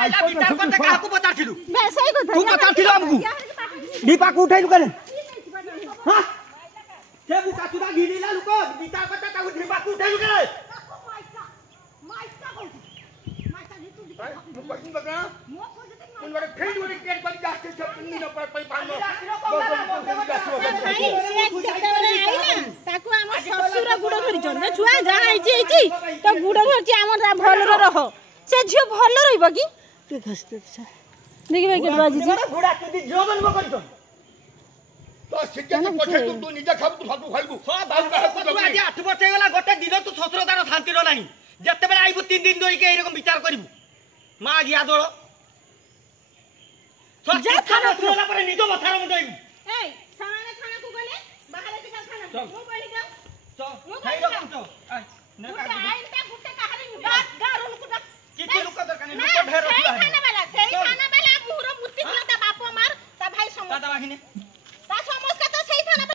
आइला विचार करते काको बताथिलु बे सही কথা तू बताथिलु हमकु दीपा को उठाइलु करे हां से बुका तुदा गिरीला लुको विचार करते काको दीपा को उठाइलु करे माइका तू बका उन बड़े फेंड बड़े केट बड़ी जास्ते सब नीनो पर पानो भाई से केतेबेले आइला ताको हम ससुर गुड़ धरिचन ना छुआ जा आइची तो गुड़ धरची हमर भल रह से झियो भल रहइबो की ते घसते देखिबे के बाजी जी घोड़ा तू दी जोबन म करितो तो सिक्के तो पठे तू निजे खाब तू सब खाइबू सब बाबू का तू आज 8 वर्ष गेला गोटे दिन तू ससुरदार शांति रो नाही जत्तेबेले आइबू 3 दिन दोई के एरकम विचार करिबू मा गिया दोळ जा खाना खाना पर निजो मथार म देबू ए सामाने खाना को गले बाहर के खाना मो बहि जाओ चल खाइ रखू तो ने का आइलता गुटे कहानी गारुन को किछि लोक दरकार नहीं लोक ढेर रखला खाना वाला मुहर मुत्ती ता बाप मार ता भाई सम दादा बाहिने